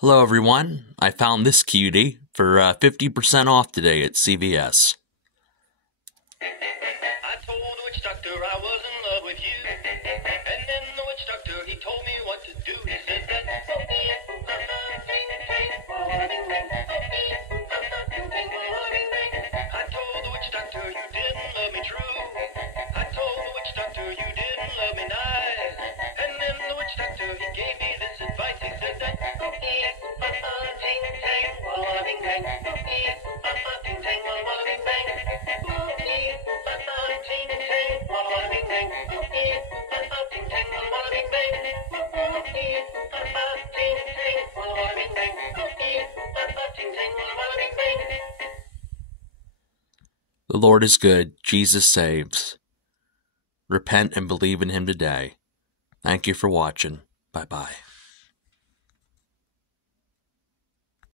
Hello everyone, I found this cutie for 50% off today at CVS. I told the witch doctor I was in love with you, and then the witch doctor, he told me what to do. He said that I told the witch doctor you didn't love me true. I told the witch doctor you didn't love me nice, and then the witch doctor, he gave me this advice. He said that The Lord is good, Jesus saves. Repent and believe in Him today. Thank you for watching. Bye-bye.